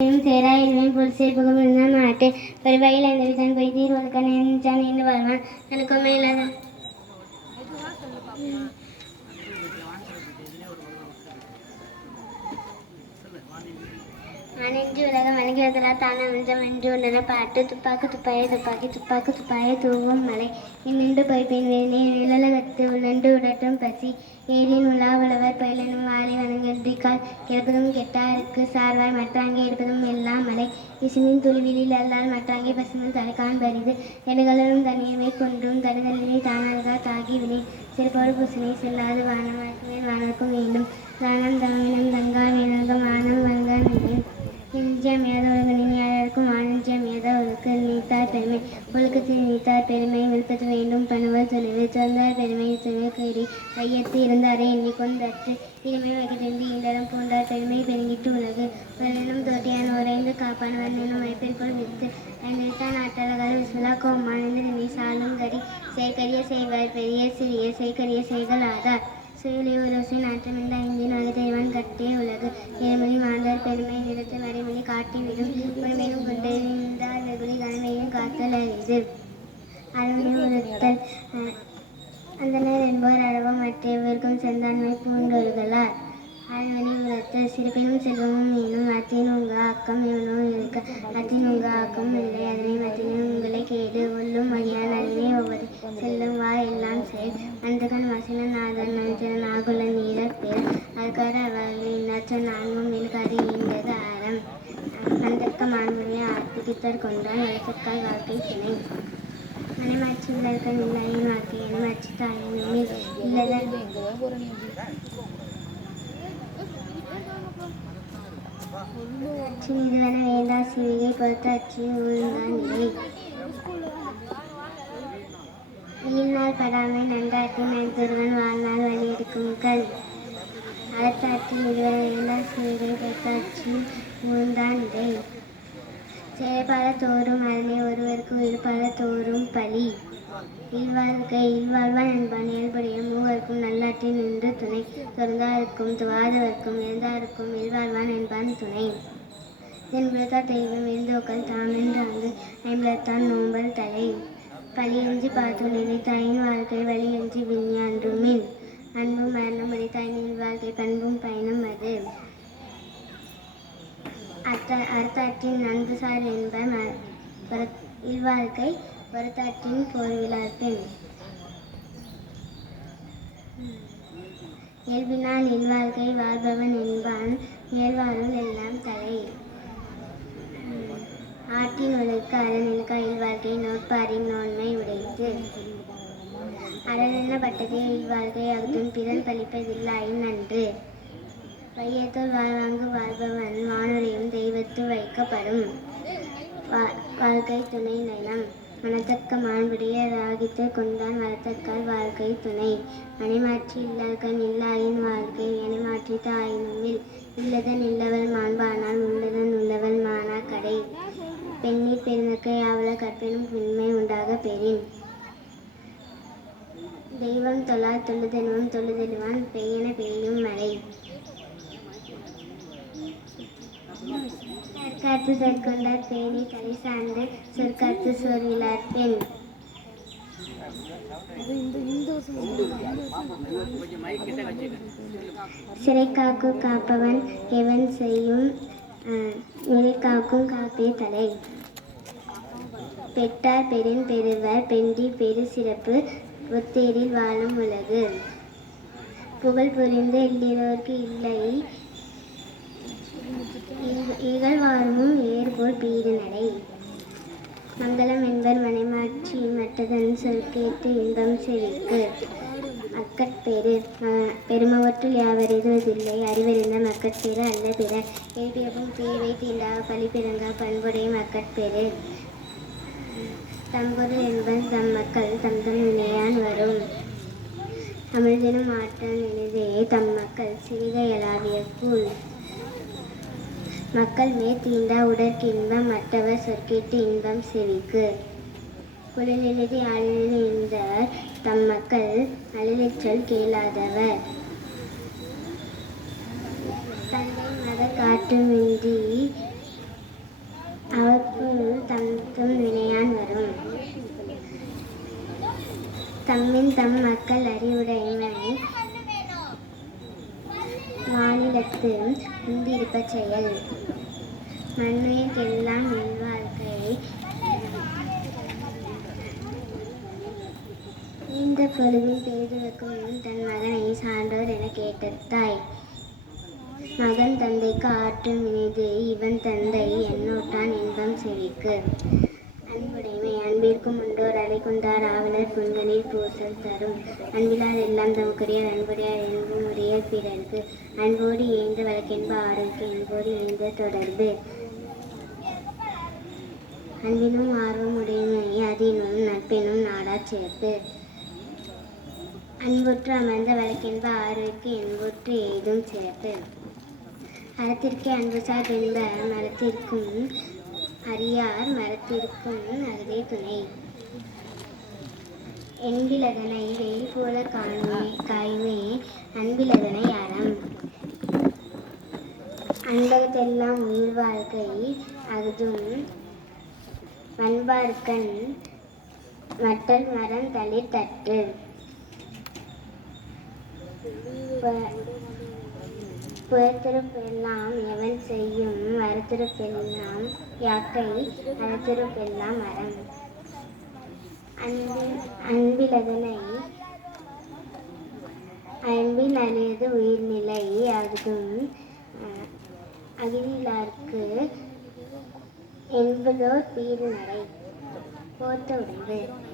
சேராயிருவேன் பொருள் சேர்ப்புகம் இருந்தால் மாட்டேன் ஒரு வயல் அந்த விதான் போய் தீர்வழுக்க நினைச்சான் என்று வாழ்வான் எனக்குமே இல்லாத அணிஞ்சு உலகம் அழகிறதுலா தான மஞ்சம் என்று உடனே பாட்டு துப்பாக்கு துப்பாயை துப்பாக்கி துப்பாக்கு துப்பாயை தூவும் மலை நின்று பைப்பின் வேலை நிழலகத்து உணண்டு உடட்டும் பசி ஏரியின் உலா உழவர் பயிலனும் வாழை வணங்கிக்கால் கிடப்பதும் கெட்டாருக்கு சார்வாய் மற்றாங்கே இருப்பதும் எல்லாம் மலை விசுமின் துளிவிலில் அல்லால் மற்றாங்கே பசுமும் தலைக்கான் பரிது எடுகளும் தனியவை கொன்றும் தடுதலினை தானாக தாகி வினை சிறுபோடு பூசனை செல்லாது வானமாக்குவேன் வானருக்கும் வேண்டும் தானம் தமிழினம் தங்கா வேணகம் வானம் வங்க நினைவு நிச்சயம் ஏதோ நினையாளருக்கும் வாணிஜ்யம் ஏதோ ஒழுக்கு நீத்தார் பெருமை ஒழுக்கத்தில் நீத்தார் பெருமை விழுப்பது வேண்டும் பணுவல் துணிவு சொந்தார் பெருமை துணிவு கீறி கையெழுத்து இருந்தாரே எண்ணிக்கொண்டற்று இனிமை வகிர்ந்து இந்தரம் பூண்டார் பெருமை பெருங்கிட்டு உலகு வெள்ளனும் தோட்டியான் உறைந்து காப்பான் வண்ணனும் வைப்பில் போல் வித்து ஐந்தான் ஆட்டலகால் விசுலா கோமானந்து நினை சாலும் கரி செய்கரிய செய்வார் பெரிய சிறிய செய்கரிய செய்கள் ஆதார் சுயலி உரோசை நாட்டமிந்த ஐந்தின் வகைதெய்வான் கட்டிய உலகு இருமொழி மாந்தார் பெருமை நிறுத்து மறைமொழி காட்டிவிடும் உரிமையும் கொண்டிருந்தார் வெகுளி கனமையும் காத்தல் அரிது அறமொழி உறுத்தல் அந்தனர் என்போர் அளவும் மற்றவர்க்கும் செந்தாண்மை பூண்டொருகளார் அறவழி உறுத்தல் சிறுப்பினும் செல்வமும் மீனும் அத்தினுங்க ஆக்கம் இவனும் இருக்க அத்தினுங்க ஆக்கம் இல்லை அதனை மத்தினும் உங்களை கேடு உள்ளும் வகையான் அறிவே ஒவ்வொரு செல்லும் வா எல்லாம் செய் அந்தகன் வசன நாதன் மனுஷன் ஆகுல நீர பேர் அதுக்கார அவர்கள் இன்னாற்ற நான்கும் நில்காது ஈந்தது ஆரம் அந்தக்க மான்முறையை ஆர்ப்பித்தர் கொண்டான் வழக்கற்கால் வாழ்க்கை துணை மனைமாட்சி உள்ளக்க நில்லாயின் வாழ்க்கை எனமாட்சி தாயின் இல்லதன் அச்சு இதுவென வேண்டா சிவிகை பொறுத்த அச்சின் ஊழ்ந்தான் நிலை ஈழ்நாள் படாமை நன்றாற்றி மென்தொருவன் வாழ்நாள் வழி எடுக்கும் கல் அறத்தாற்றி இதுவென வேண்டா சிவிகை பொறுத்த அச்சின் ஊழ்ந்தான் நிலை செயற்பால தோறும் அதனை ஒருவருக்கு உயிர்ப்பால தோறும் பழி இல்வாழ்வான் என்பான் இயல்புடைய மூவருக்கும் நல்லாற்றி நின்று துணை தொருந்தாருக்கும் துவாதவர்க்கும் இருந்தாருக்கும் இல்வாழ்வான் என்பான் துணை தென்புலத்தார் தெய்வம் இருந்தோக்கள் தாமென்றாங்கு ஐம்பலத்தான் நோம்பல் தலை பழியஞ்சி பார்த்து நினைத்தாயின் வாழ்க்கை வழியஞ்சி விஞ்ஞான்றுமின் அன்பும் மரணம் உடைத்தாயின் வாழ்க்கை பண்பும் பயனும் அது அர்த்தாற்றின் நன்குசார் என்ப இல்வாழ்க்கை ஒருத்தாற்றின் போர்விழாப்பெண் இயல்பினால் இல்வாழ்க்கை வாழ்பவன் என்பான் இயல்பாருள் எல்லாம் தலை ஆற்றின் ஒழுக்க அறநிற்க இல்வாழ்க்கை நோட்பாரின் நோன்மை உடைத்து அறனென்ன பட்டதே இல்வாழ்க்கை அகுத்தும் பிறன் பழிப்பதில்லாயின் நன்று வையத்தோர் வாழ்வாங்கு வாழ்பவன் வானுரையும் தெய்வத்து வைக்கப்படும் வாழ்க்கை துணை நலம் மனத்தக்க மாண்புடைய ராகித்து கொண்டான் வரத்தக்கால் வாழ்க்கை துணை மனைமாற்றி இல்லாதன் இல்லாயின் வாழ்க்கை எனைமாற்றி தாயினுமில் இல்லதன் இல்லவள் மாண்பானால் உள்ளதன் உள்ளவள் மானா கடை பெண்ணீர் பெருமக்கை ஆவல கற்பெனும் புண்மை உண்டாக பெறின் தெய்வம் தொழார் தொழுதெனும் தொழுதெழுவான் பெய்யென பெய்யும் மழை தற்காத்து தற்கொண்டார் பேணி தலை சார்ந்து சொற்காத்து சோர்விலார் பெண் சிறை காக்கும் காப்பவன் எவன் செய்யும் நிறை காக்கும் காப்பே தலை பெற்றார் பெருன் பெறுவர் பெண்டி பெரு சிறப்பு ஒத்தேரில் வாழும் உலகு புகழ் புரிந்து எல்லோருக்கு இல்லை இகழ்வாரும் ஏர்போல் பீடு நடை மங்களம் என்பர் மனைமாட்சி மற்றதன் சொல் கேட்டு இன்பம் செவிக்கு அக்கட்பேறு பெருமவற்றுள் யாவர் எதுவதில்லை அறிவறிந்த மக்கட்பேறு அல்ல பிற ஏபியவும் தீவை தீண்டாக பழி பிறங்கா பண்புடையும் அக்கட்பேறு தம்பொருள் என்பன் தம் மக்கள் தம் தம் நினையான் வரும் அமிழ்தினும் ஆற்றல் நினைதே தம் மக்கள் சிறிகையளாவிய கூழ் மக்கள் மேத்தீண்டா உடற்கு இன்பம் மற்றவர் சொற்கேட்டு இன்பம் செவிக்கு குளிரெழுதி அழிந்த தம் மக்கள் அழிலச்சொல் கேளாதவர் தந்தை மத காட்டுமின்றி தம் மக்கள் அறிவுடைமை மாநிலத்து முந்திருப்பச் செயல். மண்ணுயிர்க்கெல்லாம் இல்வாழ்க்கை ஈன்ற பொழுதில் பெரிதுவக்கும் முன் தன் மகனை சான்றோர் என கேட்ட தாய். மகன் தந்தைக்கு ஆற்றும் இனிது இவன் தந்தை எண்ணூட்டான் இன்பம் செவிக்கு. அன்புடைமை அன்பிற்கும் உண்டோர் அலைக்குந்தார் ஆவலர் புன்கணீர் பூசல் தரும். அன்பிலார் எல்லாம் தமக்குரியர் அன்புடையார் என்பும் உரியர் பிறர்க்கு. அன்போடு இயைந்த வழக்கென்ப ஆரோருக்கு என்போடு இணைந்த தொடர்பு. அன்பினும் ஆர்வம் உடைமை அதினும் நட்பினும் நாடாச் சேர்ப்பு. அன்புற்று அமர்ந்த வழக்கென்ப ஆரோருக்கு என்புற்று எய்தும் சிறப்பு. அறத்திற்கே அன்புசார் என்ப மரத்திற்கும் அறியார் மரத்திற்கும் அகுதே துணை. என்பிலதனை வெயில் போல காய்மே அன்பிலதனை அறம். அண்டகத்தெல்லாம் உயிர் வாழ்க்கை அகுதும் வன்பார்க்கண் மட்டல் மரம் தளிர் தட்டு. புறத்திருப்பெல்லாம் எவன் செய்யும் வரத்திருப்பெல்லாம் யாக்கை அறத்திருப்பெல்லாம் அறம். அன்பிலதனை அன்பின் அழியது உயிர்நிலை அகுதும் அகிலார்க்கு என்பதோர் பீர் நடை. போத்த உடைவு.